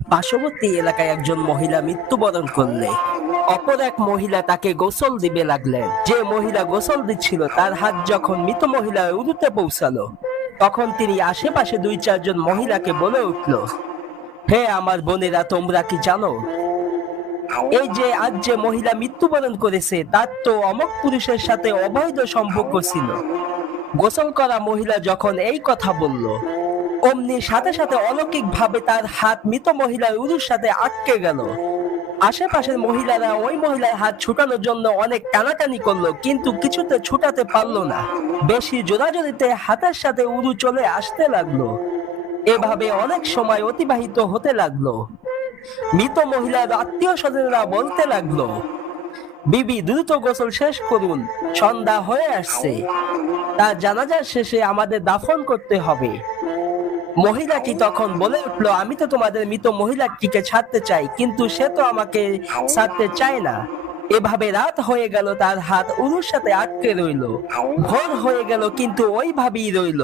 পার্শ্ববর্তী এলাকায় একজন মহিলা মৃত্যুবরণ করলে, অপর এক মহিলা তাকে গোসল দিবে লাগলেন। যে মহিলা গোসল দিচ্ছিল, তার হাত যখন মৃত মহিলা উরুতে পৌঁছালো, তখন তিনি আশেপাশে দুই, চারজন মহিলাকে বলে উঠল, হে আমার বোনেরা, তোমরা কি জানো? এই যে আজ যে মহিলা মৃত্যুবরণ করেছে, তার তো অমক পুরুষের সাথে অবৈধ সম্পর্ক ছিল। গোসল করা মহিলা যখন এই কথা বলল অমনি সাথে সাথে অলৌকিক ভাবে তার হাত মৃত মহিলার উরুর সাথে আটকে গেল। আশেপাশের মহিলারা ওই মহিলার হাত ছুটানোর জন্য অনেক টানাটানি করল, কিন্তু কিছুতে ছুটাতে পারল না। বেশি জোরাজোরিতে হাতের সাথে উরু চলে আসতে লাগল। এভাবে অনেক সময় অতিবাহিত হতে লাগল। মৃত মহিলার আত্মীয় স্বজনরা বলতে লাগল, বিবি, দ্রুত গোসল শেষ করুন, সন্ধ্যা হয়ে আসছে। তার জানাজার শেষে আমাদের দাফন করতে হবে। মহিলাটি তখন বলে উঠল, আমি তো তোমাদের মৃত মহিলাটিকে ছাড়তে চাই, কিন্তু সে তো আমাকে ছাড়তে চায় না। এভাবে রাত হয়ে গেল, তার হাত উরুর সাথে আটকে রইল। ভোর হয়ে গেল, কিন্তু ওইভাবেই রইল।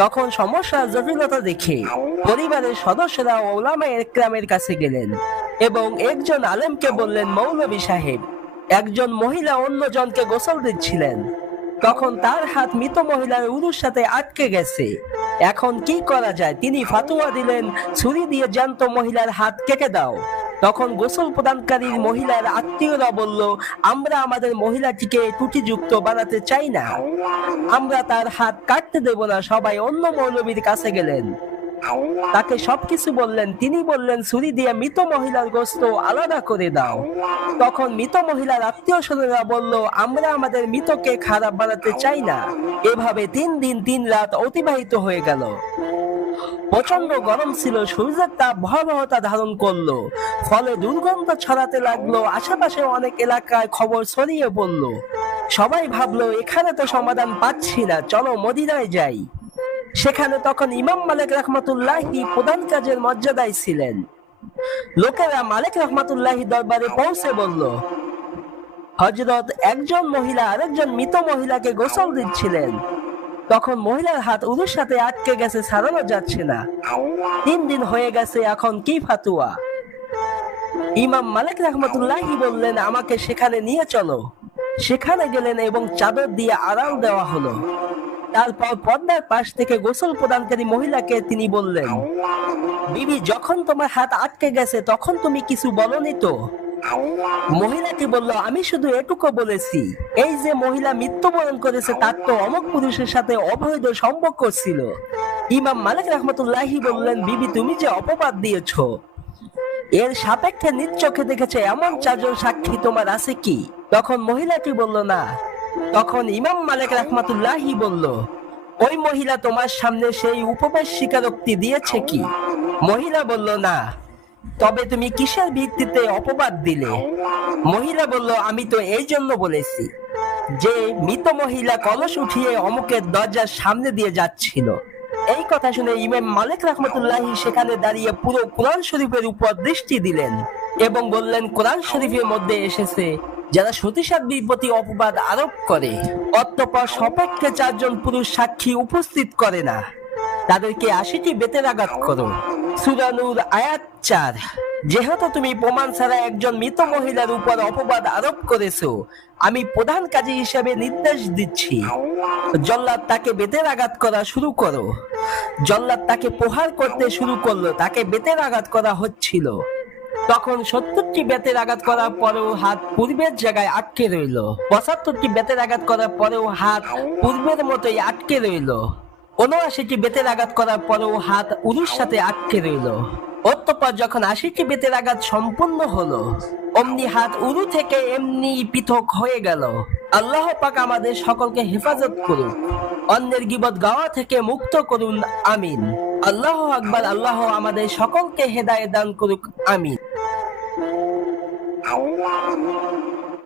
তখন সমস্যার জটিলতা দেখে পরিবারের সদস্যরা ওলামা একরামের কাছে গেলেন এবং একজন আলেমকে বললেন মৌলবী সাহেব, একজন মহিলা অন্যজনকে গোসল দিচ্ছিলেন। তখন তার হাত মৃত মহিলার উরুর সাথে আটকে গেছে। এখন কি করা যায়? তিনি ফাতুয়া দিলেন, ছুরি দিয়ে জ্যান্ত মহিলার হাত কেটে দাও। তখন গোসল প্রদানকারীর মহিলার আত্মীয়রা বলল, আমরা আমাদের মহিলাটিকে ত্রুটিযুক্ত বানাতে চাই না। আমরা তার হাত কাটতে দেব না, সবাই অন্য মৌলবীর কাছে গেলেন। তাকে সবকিছু বললেন তিনি বললেন ছুরি দিয়ে মৃত মহিলার গোস্ত আলাদা করে দাও। তখন মৃত মহিলার আত্মীয় স্বজনরা বলল আমরা আমাদের মৃতকে খারাপ বানাতে চাই না। এভাবে তিন দিন তিন রাত অতিবাহিত হয়ে গেল। প্রচণ্ড গরম ছিল সূর্যের তাপ ভয়াবহতা ধারণ করল। ফলে দুর্গন্ধ ছড়াতে লাগল আশেপাশে অনেক এলাকায় খবর ছড়িয়ে পড়ল। সবাই ভাবলো এখানে তো সমাধান পাচ্ছি না চলো মদিনায় যাই। সেখানে তখন ইমাম মালিক রহমতুল্লাহি প্রধান কাজের মর্যাদায় ছিলেন। লোকেরা মালিক রহমতুল্লাহি দরবারে পৌঁছে বলল হজরত একজন মহিলা আরেকজন মৃত মহিলাকে গোসল দিচ্ছিলেন। তখন মহিলার হাত উরুর সাথে আটকে গেছে, ছাড়ানো যাচ্ছে না। তিন দিন হয়ে গেছে এখন কি ফাতুয়া? ইমাম মালিক রহমতুল্লাহি বললেন, আমাকে সেখানে নিয়ে চলো। সেখানে গেলেন এবং চাদর দিয়ে আড়াল দেওয়া হলো। তারপর পর্দার পাশ থেকে গোসল প্রদানকারী মহিলাকে তিনি বললেন, বিবি, যখন তোমার হাত আটকে গেছে, তখন তুমি কিছু বলনি তো? মহিলাটি বলল, আমি শুধু এটুকু বলেছি, এই যে মহিলা মৃত্যুবরণ করেছে, তার তো অমক পুরুষের সাথে অবৈধ সম্পর্ক ছিল। ইমাম মালিক রহমতুল্লাহি বললেন, বিবি, তুমি যে অপবাদ দিয়েছ, এর সাপেক্ষে নিজ চোখে দেখেছে, এমন চারজন সাক্ষী তোমার আছে কি? তখন মহিলাটি বলল, না তখন ইমাম মালিক রহমতুল্লাহি বলল, ওই মহিলা তোমার সামনে সেই উপবেশ স্বীকারোক্তি দিয়েছে কি? মহিলা বলল, না, তবে তুমি কিসের ভিত্তিতে অপবাদ দিলে? মহিলা বলল, আমি তো এই জন্য বলেছি যে মৃত মহিলা কলস উঠিয়ে অমুকের দরজার সামনে দিয়ে যাচ্ছিল। এই কথা শুনে ইমাম মালিক রহমতুল্লাহি সেখানে দাঁড়িয়ে পুরো কোরআন শরীফের উপর দৃষ্টি দিলেন এবং বললেন, কোরআন শরীফের মধ্যে এসেছে যারা সতীসাধ্বীর প্রতি অপবাদ আরোপ করে, অতঃপর সপক্ষে চারজন পুরুষ সাক্ষী উপস্থিত করে না। তাদেরকে আশিটি বেতের আঘাত করো। সুরানুর আয়াত চার, যেহেতু তুমি প্রমাণ ছাড়া একজন মৃত মহিলার উপর অপবাদ আরোপ করেছ, আমি প্রধান কাজী হিসেবে নির্দেশ দিচ্ছি। জল্লাদ তাকে বেতের আঘাত করা শুরু করো। জল্লাদ তাকে প্রহার করতে শুরু করল, তাকে বেতের আঘাত করা হচ্ছিল। তখন সত্তরটি বেতের আঘাত করার পরেও হাত পূর্বের জায়গায় আটকে রইল। পঁচাত্তরটি বেতের আঘাত করার পরেও হাত পূর্বের মতোই আটকে রইল। উনআশিটি বেতের আঘাত করার পরেও হাত উরুর সাথে আটকে রইল। অতঃপর যখন আশিটি বেতের আঘাত সম্পূর্ণ হলো, অমনি হাত উরু থেকে এমনি পৃথক হয়ে গেল। আল্লাহ পাক আমাদের সকলকে হেফাজত করুন অন্যের গিবত গাওয়া থেকে মুক্ত করুন, আমিন। আল্লাহ আকবার, আল্লাহ আমাদের সকলকে হেদায়ে দান করুক, আমিন। I love you.